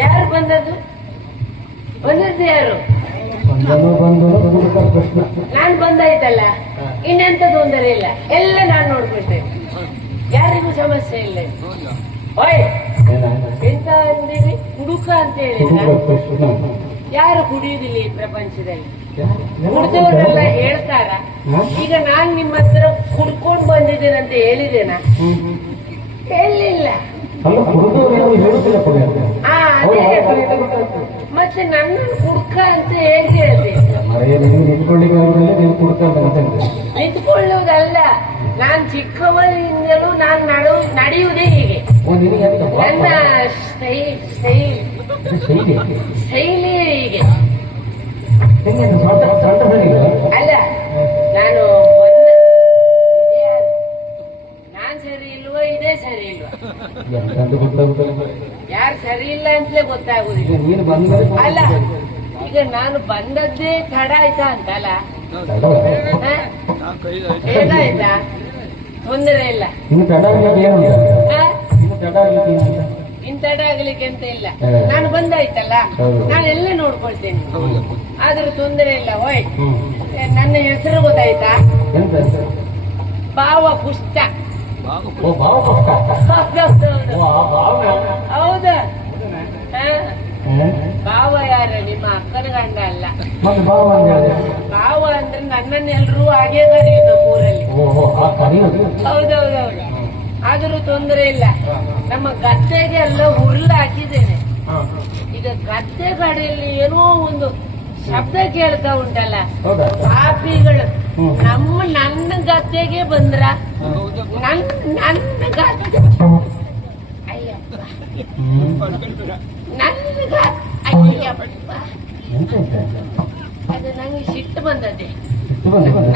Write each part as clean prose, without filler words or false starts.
ಯಾರು ಬಂದದ್ದು? ಬಂದದ್ದು ಯಾರು? ನಾನ್ ಬಂದಾಯ್ತಲ್ಲ, ಇನ್ನೆಂತ ತೊಂದರೆ ಇಲ್ಲ, ಎಲ್ಲ ನಾನ್ ನೋಡ್ಬಿಡ್ತೇನೆ, ಯಾರಿಗೂ ಸಮಸ್ಯೆ ಇಲ್ಲ. ಓಯ್ ಎಂತ ಅಂದಿರಿ? ಕುಡುಕ ಅಂತ ಹೇಳಿದ್ರ? ಯಾರು ಕುಡಿಯುವುದಿಲ್ಲ ಈ ಪ್ರಪಂಚದಲ್ಲಿ? ಕುಡಿದವರೆಲ್ಲ ಹೇಳ್ತಾರ. ಈಗ ನಾನ್ ನಿಮ್ಮ ಹತ್ರ ಕುಡ್ಕೊಂಡ್ ಬಂದಿದ್ದೇನೆ ಅಂತ ಹೇಳಿದೇನಾ? ಹೇಳಿಲ್ಲ. ಮತ್ತೆ ನನ್ನ ಕುಡ್ಕ ಅಂತ ಹೇಗೆ ಹೇಳ್ದೆ? ನಿಂತ್ಕೊಳ್ಳುವುದಲ್ಲ, ನಾನ್ ಚಿಕ್ಕವರಿಂದಲೂ ನಾನ್ ನಡೆಯುವುದೇ ಹೀಗೆ. ನನ್ನ ಶೈಲಿ ಹೀಗೆ. ಅಲ್ಲ, ನಾನು ನಾನ್ ಸರಿ ಇಲ್ವಾ, ಇದೇ ಸರಿ ಇಲ್ವಾ? ಯಾರು ಸರಿ ಇಲ್ಲ ಅಂತಲೇ ಗೊತ್ತಾಗುದಿಲ್ಲ. ಅಲ್ಲ, ಈಗ ನಾನು ಬಂದದ್ದೇ ತಡ ಆಯ್ತಾ ಅಂತಲ್ಲ, ಹೇಗಾಯ್ತಾ? ತೊಂದರೆ ಇಲ್ಲ. ಇನ್ ತಡ ಆಗ್ಲಿಕ್ಕೆ ಅಂತ ಇಲ್ಲ, ನಾನು ಬಂದಾಯ್ತಲ್ಲ, ನಾನೆಲ್ಲ ನೋಡ್ಕೊಳ್ತೇನೆ, ಆದ್ರೂ ತೊಂದರೆ ಇಲ್ಲ. ಹೋಯ್, ನನ್ನ ಹೆಸರು ಗೊತ್ತಾಯ್ತಾ? ಭಾವ ಪುಷ್ಟ. ಹೌದಾ? ಭಾವ ಯಾರ? ನಿಮ್ಮ ಅಕ್ಕನ ಗಂಡ ಅಲ್ಲ. ಭಾವ ಅಂದ್ರೆ ನನ್ನನ್ನೆಲ್ಲರೂ ಹಾಗೆ ಕರೆಯುದು ನಮ್ಮೂರಲ್ಲಿ. ಹೌದೌದೌದು, ಆದ್ರೂ ತೊಂದರೆ ಇಲ್ಲ. ನಮ್ಮ ಗದ್ದೆಗೆ ಎಲ್ಲ ಹುರ್ಲು ಹಾಕಿದ್ದೇನೆ. ಈಗ ಗದ್ದೆ ಕಡೆಯಲ್ಲಿ ಏನೋ ಒಂದು ಶಬ್ದ ಕೇಳ್ತಾ ಉಂಟಲ್ಲ, ಪಾಪಿಗಳು ನನ್ನ ಗದ್ದೆಗೆ ಬಂದ್ರ, ನನ್ನ ಗದ್ದೆ ಅಯ್ಯಪ್ಪ, ಅದು ನಂಗೆ ಸಿಟ್ಟು ಬಂದದ್ದೆ.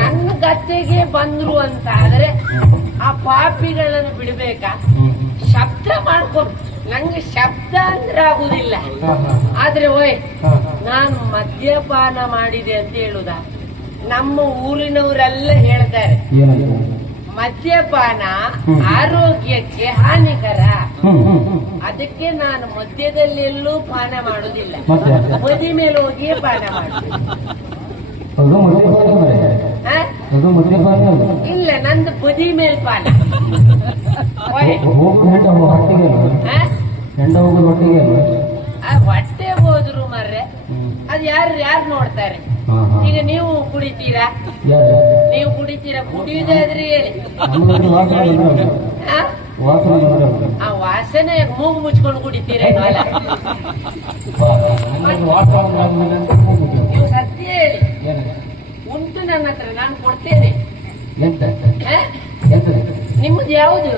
ನನ್ನ ಗದ್ದೆಗೆ ಬಂದ್ರು ಅಂತ ಆದ್ರೆ ಆ ಪಾಪಿಗಳನ್ನು ಬಿಡ್ಬೇಕಾ? ಶಬ್ದ ಮಾಡ್ಕೊಂಡು, ನಂಗೆ ಶಬ್ದ ಅಂದ್ರೆ ಆಗುದಿಲ್ಲ. ಆದ್ರೆ ಓಯ್, ನಾನು ಮದ್ಯಪಾನ ಮಾಡಿದೆ ಅಂತ ಹೇಳುದ? ನಮ್ಮ ಊರಿನವರೆಲ್ಲ ಹೇಳ್ತಾರೆ ಮದ್ಯಪಾನ ಆರೋಗ್ಯಕ್ಕೆ ಹಾನಿಕರ. ಅದಕ್ಕೆ ನಾನು ಮದ್ಯದಲ್ಲಿ ಎಲ್ಲೂ ಪಾನ ಮಾಡುದಿಲ್ಲ, ಬದಿ ಮೇಲೆ ಹೋಗಿಯೇ ಪಾನ ಮಾಡುದಿಲ್ಲ. ಇಲ್ಲ, ನಂದು ಬದಿ ಮೇಲೆ ಪಾನ. ಹೊಟ್ಟೆ ಹೋದ್ರು ಮರ್ರೆ, ಅದು ಯಾರು ನೋಡ್ತಾರೆ? ಈಗ ನೀವು ಕುಡಿತೀರಾ? ನೀವು ಕುಡಿತೀರಾ? ಕುಡಿಯುವುದಾದ್ರೆ ಹೇಳಿ. ಆ ವಾಸನೆ ಮೂಗು ಮುಚ್ಕೊಂಡು ಕುಡಿತೀರಾ? ನೀವು ಸತ್ಯ ಹೇಳಿ. ಉಂಟು ನನ್ನ ಹತ್ರ, ನಾನು ಕೊಡ್ತೇನೆ. ನಿಮ್ಮದು ಯಾವುದು?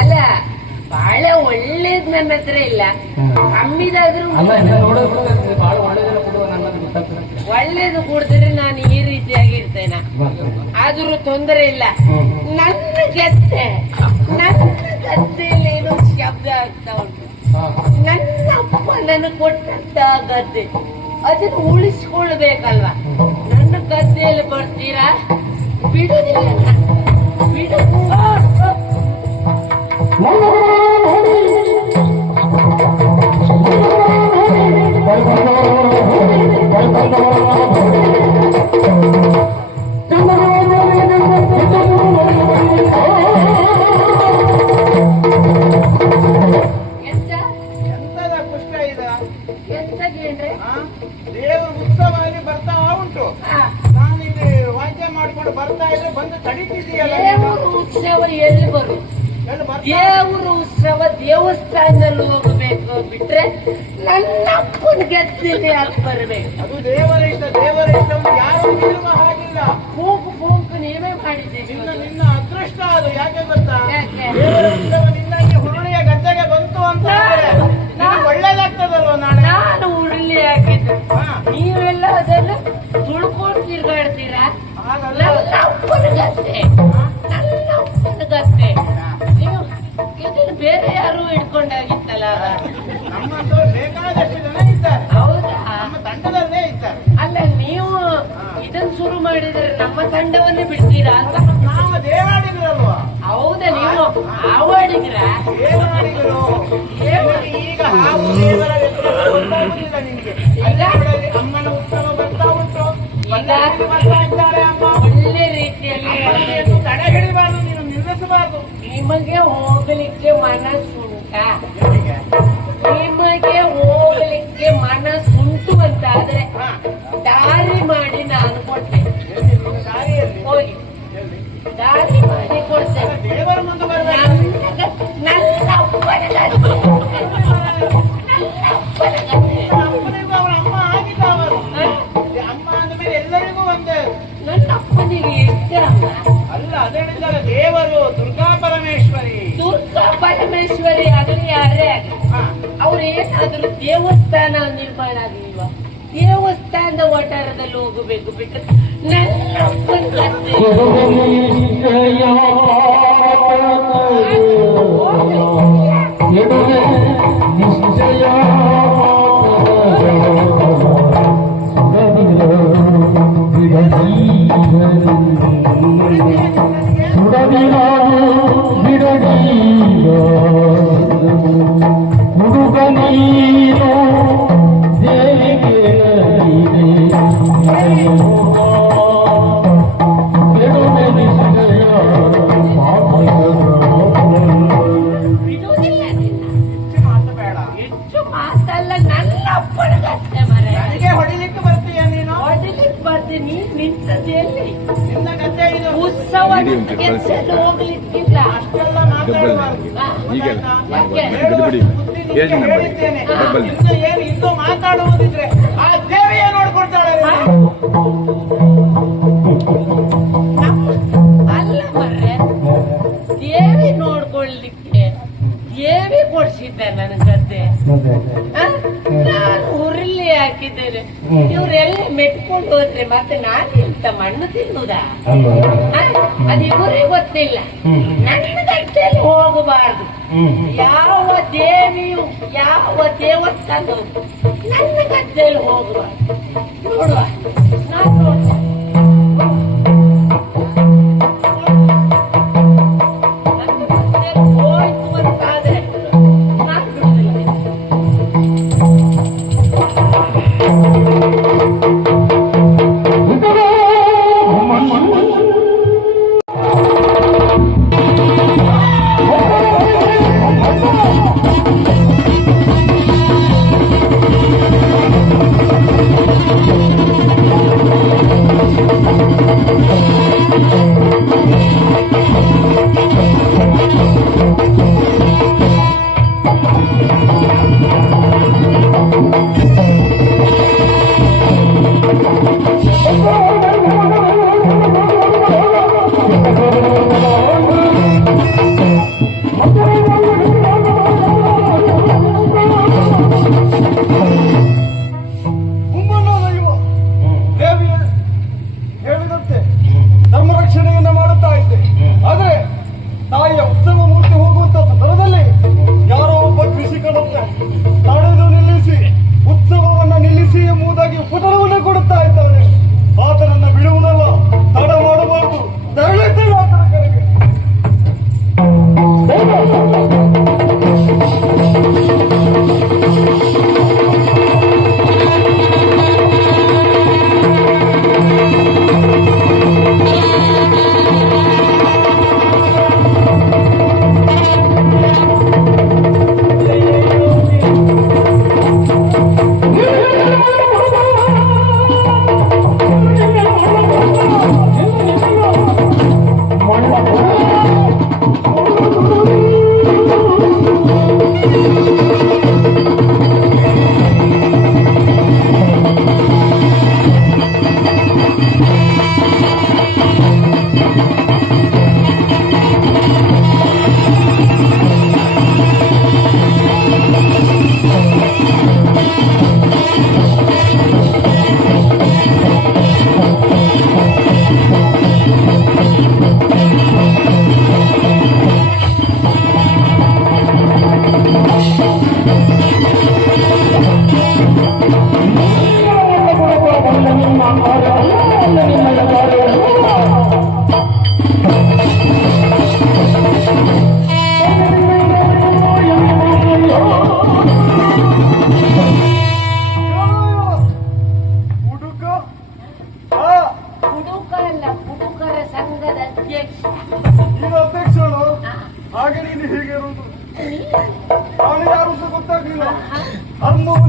ಅಲ್ಲ, ಬಹಳ ಒಳ್ಳೇದ್ ನನ್ನ ಹತ್ರ ಇಲ್ಲ, ಕಮ್ಮಿದಾದ್ರೂ ಒಳ್ಳೇದು ಕುಡಿದ್ರೆ ನಾನು ಈ ರೀತಿಯಾಗಿ ಇರ್ತೇನೆ. ಆದ್ರೂ ತೊಂದರೆ ಇಲ್ಲ. ನನ್ನ ಗದ್ದೆಯಲ್ಲಿ ಏನೋ ಶಬ್ದ ಆಗ್ತಾ ಉಂಟು. ನನ್ನ ಅಪ್ಪ ನನಗೆ ಕೊಟ್ಟಂತ ಗದ್ದೆ, ಅದನ್ನು ಉಳಿಸ್ಕೊಳ್ಬೇಕಲ್ವಾ? ನನ್ನ ಗದ್ದೆಯಲ್ಲಿ ಬರ್ತೀರಾ? ಬಿಡುದಿಲ್ಲ, ದೇವರು ಉತ್ಸವವಾಗಿ ಬರ್ತಾ ಉಂಟು. ನಾನಿಲ್ಲಿ ವಾದ್ಯ ಮಾಡ್ಕೊಂಡು ಬರ್ತಾ ಇದ್ರೆ ಬಂದು ತಡೀತಿದೆಯಲ್ಲ. ದೇವರು ಉತ್ಸವ ಎಲ್ಲಿ ಬರು? ದೇವರು ಉತ್ಸವ ದೇವಸ್ಥಾನದಲ್ಲಿ ಹೋಗಬೇಕು ಬಿಟ್ರೆ ನನ್ನ ಅಪ್ಪನ ಗದ್ದೆಗೆ ಯಾಕೆ ಬರ್ಬೇಕು? ಅದು ದೇವರ ಇಷ್ಟ ಯಾರು ನಿಲ್ಲುವ ಹಾಗಿಲ್ಲ. ಫೂಂಕು ನೀವೇ ಮಾಡಿದ್ದೀರಿ. ನಿನ್ನ ಅದೃಷ್ಟ ಅದು. ಯಾಕೆ ಗೊತ್ತಾ? ಯಾಕೆ? ದೇವರ ಇಷ್ಟವು ನಿನ್ನ ಈ ಹುರುಳಿಯ ಗದ್ದೆಗೆ ಬಂತು ಅಂತ ಒಳ್ಳೇದಾಗ್ತದಲ್ವ ನಾಳೆ? ನಾನು ಉರುಳಿ ಹಾಕಿದ್ದು ನೀವೆಲ್ಲ ಅದನ್ನು ತುಳ್ಕೊಂಡು ತಿರ್ಗಾಡ್ತೀರಾ? ನನ್ನ ಅಪ್ಪನ ಗದ್ದೆ, ನನ್ನ ಅಪ್ಪನ ಗದ್ದೆ. ನೀವು ಇದನ್ನು ಬೇರೆ ಯಾರು ಇಟ್ಕೊಂಡಾಗಿತ್ತಲ್ಲ? ನಮ್ಮಂತೂ ಬೇಕಾದಷ್ಟು ಜನ ಇದ್ದಾರೆ. ಹೌದಾ? ನಮ್ಮ ತಂಡದಲ್ಲೇ ಇದ್ದಾರೆ. ಅಲ್ಲ, ನೀವು ಇದನ್ನು ಶುರು ಮಾಡಿದ್ರೆ ನಮ್ಮ ತಂಡವನ್ನೇ ಬಿಡ್ತೀರಾ ಅಂತ. ನಾವು ದೇವಾಡಿಗರಲ್ವಾ? ಹೌದಾ? ನೀವು ಆವಾಡಿಗ್ರ? ದೇವಾಡಿಗರು. ಈಗ ಹಾವು ದೇವರ ವ್ಯತ್ಯಾಸ ಗೊತ್ತಾಗುವುದಿಲ್ಲ ನಿನಗೆ. ಅಮ್ಮನ ಉತ್ಸವ ಬರ್ತಾ ಉಂಟು. ಬರ್ತಾ ಇದ್ದಾಳೆ ಅಮ್ಮ. ಒಳ್ಳೆ ರೀತಿಯಲ್ಲಿ ತಡೆ ಹಿಡಿಬಾರ್ದು, ನೀನು ನಿಲ್ಲಿಸಬಾರ್ದು. ನಿಮಗೆ ಹೋಗ್ಲಿಕ್ಕೆ ಮನಸ್ಸುಂಟಾ? ನಿಮಗೆ ಹೋಗ್ಲಿಕ್ಕೆ ಮನಸ್ಸುಂಟು ಅಂತಾದ್ರೆ ದಾರಿ ಮಾಡಿ ನಾನು ಕೊಡ್ತೇನೆ. ದಾರಿಯಲ್ಲಿ ಹೋಗಿ ದಾರಿ ಮಾಡಿ ಕೊಡ್ತೇನೆ. ದೇವರ ಮುಂದೆ ಬರಬೇಕು. ನನ್ನ ಅಪ್ಪನ ಗದ್ದೆ, ನನ್ನ ಅಪ್ಪನ ಗದ್ದೆ. ಅಪ್ಪನಿಗೂ ಅವರ ಅಮ್ಮ ಆಗಿದ್ದ ಅವರು. ಅಮ್ಮ ಅಂದ ಮೇಲೆ ಎಲ್ಲರಿಗೂ ಒಂದೇ. ನನ್ನ ಅಪ್ಪನಿಗೆ ಎಷ್ಟೇ ಅಮ್ಮ? ಅಲ್ಲ, ಅದೇನಿದ್ದಾರೆ ದೇವರು ದುರ್ಗಾ ಪರಮೇಶ್ವರಿ. ದುರ್ಗಾ ಪರಮೇಶ್ವರಿ ಆಗಲಿ ಯಾರೇ ಆಗಲಿ ಅವ್ರು ಏನಾದ್ರೂ ದೇವಸ್ಥಾನ ನಿರ್ಮಾಣ ಆಗಲಿಲ್ವಾ? ದೇವಸ್ಥಾನದ ಒಟಾರದಲ್ಲಿ ಹೋಗಬೇಕು ಬಿಟ್ಟರೆ ನನ್ನ ಅಪ್ಪನ ಗದ್ದೆ. ಬಿಡುವುದಿಲ್ಲ ನಿನ್ನ. ಮಾತು ಬೇಡ. ಹೆಚ್ಚು ಮಾತಲ್ಲ, ನನ್ನ ಅಪ್ಪನ ಗದ್ದೆ ಮರೆ. ನನಗೆ ಹೊಡಿಲಿಕ್ಕೆ ಬರ್ತೀಯ ನೀನು? ಹೊಡಿಲಿಕ್ಕೆ ಬರ್ತೀನಿ. ನೀನ್ ನಿಂತದ್ದು ಎಲ್ಲಿ? ನಿನ್ನ ಗದ್ದೆ ಇದು. ಉತ್ಸವ ಗೆದ್ದು ಹೋಗ್ಲಿಕ್ಕಿಲ್ಲ. ಅಷ್ಟೆಲ್ಲ ಮಾತಾಡಬಾರ್ದು. ಈಗೆಲ್ಲ ಯಾಕೆ? ಗಡಿಬಿಡಿ ಏನು ನಂಬರ್ ಹೇಳಿದ್ದೇನೆ. ಡಬಲ್ ಇನ್ನು ಏನು ಇದ್ದು ಮಾತಾಡುವುದಿದ್ರೆ ಆ ದೇವಿಯೇ ನೋಡ್ಕೊಳ್ತಾಳೆ. ಅಲ್ಲ ಮರ್ರೆ, ದೇವಿ ನೋಡ್ಕೊಳ್ಲಿಕ್ಕೆ ದೇವಿ ಕೊಡ್ಸಿದ್ದೆ ನನ್ನ ಗದ್ದೆ. ನಾನು ಹುರುಳಿ ಹಾಕಿದ್ದೇನೆ. ಇವ್ರೆಲ್ಲ ಮೆಟ್ಕೊಂಡು ಹೋದ್ರೆ ಮತ್ತೆ ನಾನು ಇಂತ ಮಣ್ಣು ತಿನ್ನುದಾ? ಅದು ಇವರೇ ಗೊತ್ತಿಲ್ಲ. ನನ್ನ ಗದ್ದೆಯಲ್ಲಿ ಹೋಗಬಾರ್ದು. ಯಾವ ದೇವಿಯು ಯಾವ ದೇವಸ್ಥಾನವು ನನ್ನ ಗದ್ದೆಯಲ್ಲಿ ಹೋಗಬಾರ್ದು. ನೋಡುವ, ನಾನು ನೋಡ್ತೇನೆ. ನನ್ನ ಗದ್ದೆಯಲ್ಲಿ ಹೋಯ್ತು ಅಂತಾದ್ರೆ ನಾನು ಬಿಡುವುದಿಲ್ಲ.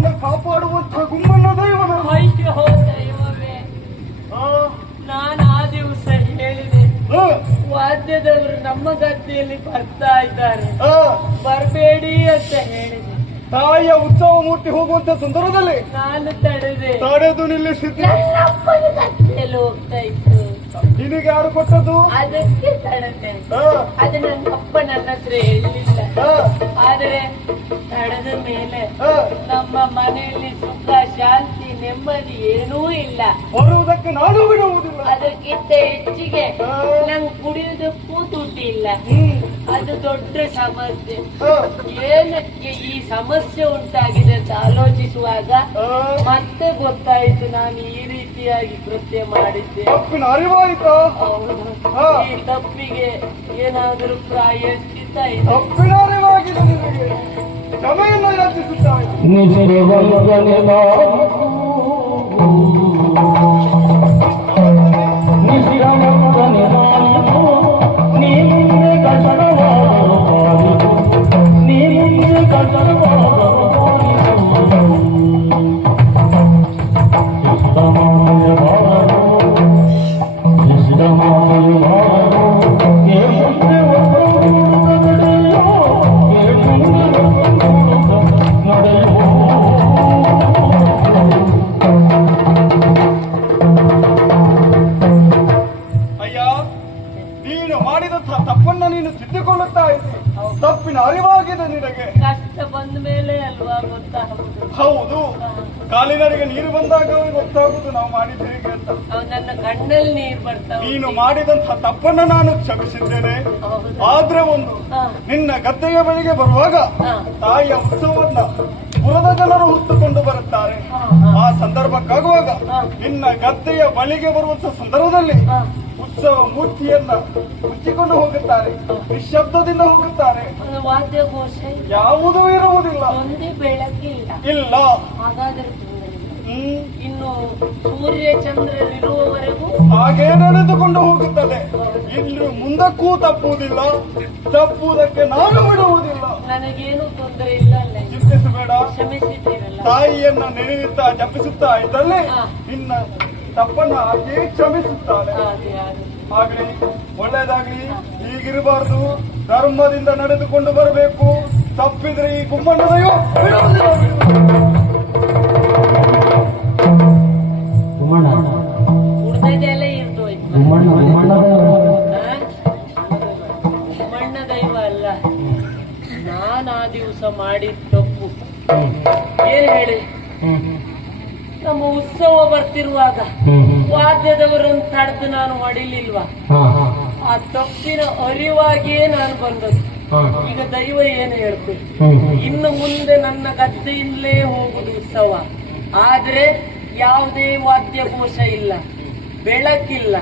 ನಮ್ಮನ್ನ ಕಾಪಾಡುವಂತ ಗುಮ್ಮಣ್ಣ ದೈವನ. ಅಯ್ಯೋ ದೈವವೇ, ನಾನು ಆ ದಿವಸ ಹೇಳಿದೆ ವಾದ್ಯದವರು ನಮ್ಮ ಗದ್ದೆಯಲ್ಲಿ ಬರ್ತಾ ಇದ್ದಾರೆ, ಬರಬೇಡಿ ಅಂತ ಹೇಳಿದೆ. ತಾಯಿಯ ಉತ್ಸವ ಮೂರ್ತಿ ಹೋಗುವಂತ ಸಂದರ್ಭದಲ್ಲಿ ನಾನು ತಡೆದೆ, ತಡೆದು ನಿಲ್ಲಿಸಿದ್ದೆ. ನನ್ನಪ್ಪನ ಗದ್ದೆಯಲ್ಲಿ ಹೋಗ್ತಾ ಇತ್ತು, ನಿನಗೆ ಯಾರು ಕೊಟ್ಟದ್ದು? ಅದಕ್ಕೆ ತಡೆದೆ. ಅದು ನನ್ನಪ್ಪ ನನ್ನ ಹತ್ರ ಹೇಳಿಲ್ಲ, ಆದ್ರೆ ತಡೆದ ಮೇಲೆ ನಮ್ಮ ಮನೆಯಲ್ಲಿ ಸುಖ ಶಾಂತಿ ನೆಮ್ಮದಿ ಏನೂ ಇಲ್ಲ. ಬರುವುದಕ್ಕೆ ನಾನು ಬಿಡುವುದಿಲ್ಲ. ಅದಕ್ಕಿಂತ ಹೆಚ್ಚಿಗೆ ನಂಗೆ ಕುಡಿಯೋದಕ್ಕೂ ದುಡ್ಡಿಲ್ಲ. ಅದು ದೊಡ್ಡ ಸಮಸ್ಯೆ. ಏನಕ್ಕೆ ಈ ಸಮಸ್ಯೆ ಉಂಟಾಗಿದೆ ಅಂತ ಆಲೋಚಿಸುವಾಗ ಮತ್ತೆ ಗೊತ್ತಾಯಿತು ನಾನು ಈ ರೀತಿಯಾಗಿ ಕೃತ್ಯ ಮಾಡಿದ್ದೆ. ತಪ್ಪಿನ ಅರಿವಾಯಿತಾ? ಈ ತಪ್ಪಿಗೆ ಏನಾದರೂ ಪ್ರಾಯಶ್ಚಿತ್ತ ಇದೆ? ತಪ್ಪಿನ ಅರಿವಾಗಿದೆ ನಿನಗೆ, ಕ್ಷಮೆಯನ್ನು ಯಾಚಿಸುತ್ತಾ ತಪ್ಪನ್ನ ನೀನು ತಿದ್ದುಕೊಳ್ಳುತ್ತಾ ಇದ್ದಿ. ತಪ್ಪಿನ ಅರಿವಾಗಿದೆ ನಿನಗೆ. ಕಷ್ಟ ಬಂದ ಮೇಲೆ ಅಲ್ವಾ ಗೊತ್ತಾಗುದು? ಹೌದು, ಕಾಲಿನರಿಗೆ ನೀರು ಬಂದಾಗ ಗೊತ್ತಾಗುದು ನಾವು ಮಾಡಿದ್ದು ಹೇಗೆ ಅಂತ. ನನ್ನ ಕಣ್ಣಲ್ಲಿ ನೀರು ಬರ್ತಾವ. ನೀನು ಮಾಡಿದಂತಹ ತಪ್ಪನ್ನ ನಾನು ಕ್ಷಮಿಸಿದ್ದೇನೆ. ಆದ್ರೆ ಒಂದು, ನಿನ್ನ ಗದ್ದೆಯ ಬಳಿಗೆ ಬರುವಾಗ ತಾಯಿಯ ಉತ್ಸವವನ್ನ ಪುರದ ಜನರು ಹೊತ್ತುಕೊಂಡು ಬರುತ್ತಾರೆ. ಆ ಸಂದರ್ಭಕ್ಕಾಗುವಾಗ ನಿನ್ನ ಗದ್ದೆಯ ಬಳಿಗೆ ಬರುವಂತಹ ಸಂದರ್ಭದಲ್ಲಿ ಉತ್ಸವ ಮೂರ್ತಿಯನ್ನ ಮುಚ್ಚಿಕೊಂಡು ಹೋಗುತ್ತಾರೆ, ನಿಶ್ಶಬ್ದದಿಂದ ಹೋಗುತ್ತಾರೆ. ವಾದ್ಯಘೋಷ ಯಾವುದೂ ಇರುವುದಿಲ್ಲ, ಒಂದೇ ಬೆಳಕಿಲ್ಲ. ಇಲ್ಲ. ಹಾಗಾದ್ರೆ ಇನ್ನು ಸೂರ್ಯ ಚಂದ್ರರಿರುವವರೆಗೂ ಹಾಗೇ ನಡೆದುಕೊಂಡು ಹೋಗುತ್ತದೆ. ಇಲ್ಲಿ ಮುಂದಕ್ಕೂ ತಪ್ಪುವುದಿಲ್ಲ, ತಪ್ಪುವುದಕ್ಕೆ ನಾನು ಬಿಡುವುದಿಲ್ಲ. ನನಗೇನು ತೊಂದರೆ ಇಲ್ಲ, ಚಿಂತಿಸಬೇಡ. ಕ್ಷಮಿಸಿದ್ದೀರಲ್ಲ. ತಾಯಿಯನ್ನ ನೆನೆಯುತ್ತಾ ಜಪಿಸುತ್ತಾ ಇದ್ದಲ್ಲಿ ನಿನ್ನ ತಪ್ಪನ್ನ ಹಾಗೆ ಕ್ಷಮಿಸುತ್ತಾಳೆ. ಆಗ್ಲಿ, ಒಳ್ಳೇದಾಗ್ಲಿ. ಹೀಗಿರಬಾರ್ದು, ಧರ್ಮದಿಂದ ನಡೆದುಕೊಂಡು ಬರಬೇಕು. ತಪ್ಪಿದ್ರೆ ಈ ಗುಮ್ಮಣ್ಣದೆಯೋ ಉಳಿದೆಲ್ಲ ಇರ್ದೋಯ್ತು. ಗುಮ್ಮಣ್ಣ ದೈವ ಅಲ್ಲ, ನಾನು ಆ ದಿವಸ ಮಾಡಿದ ತಪ್ಪು ಏನ್ ಹೇಳಿ, ನಮ್ಮ ಉತ್ಸವ ಬರ್ತಿರುವಾಗ ವಾದ್ಯದವರನ್ನು ತಡೆದು ನಾನು ಹೊಡಿಲಿಲ್ವಾ? ಆ ತಪ್ಪಿನ ಅರಿವಾಗಿಯೇ ನಾನು ಬಂದದ್ದು. ಈಗ ದೈವ ಏನು ಹೇಳ್ತೀನಿ, ಇನ್ನು ಮುಂದೆ ನನ್ನ ಗದ್ದೆಯಿಂದಲೇ ಹೋಗುದು ಉತ್ಸವ. ಆದ್ರೆ ಯಾವುದೇ ವಾದ್ಯಘೋಷ ಇಲ್ಲ, ಬೆಳಕಿಲ್ಲ,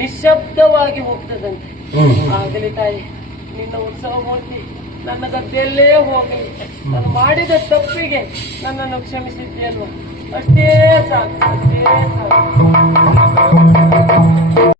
ನಿಶ್ಶಬ್ದವಾಗಿ ಹೋಗ್ತದಂತೆ. ಆಗಲಿ ತಾಯಿ, ನಿನ್ನ ಉತ್ಸವ ಮೂರ್ತಿ ನನ್ನ ಗದ್ದೆಯಲ್ಲೇ ಹೋಗಲಿ. ನಾನು ಮಾಡಿದ ತಪ್ಪಿಗೆ ನನ್ನನ್ನು ಕ್ಷಮಿಸಿದ್ದೆ ಅಲ್ವಾ? ಅಷ್ಟೇ ಸಾಕು, ಅಷ್ಟೇ ಸಾಕು.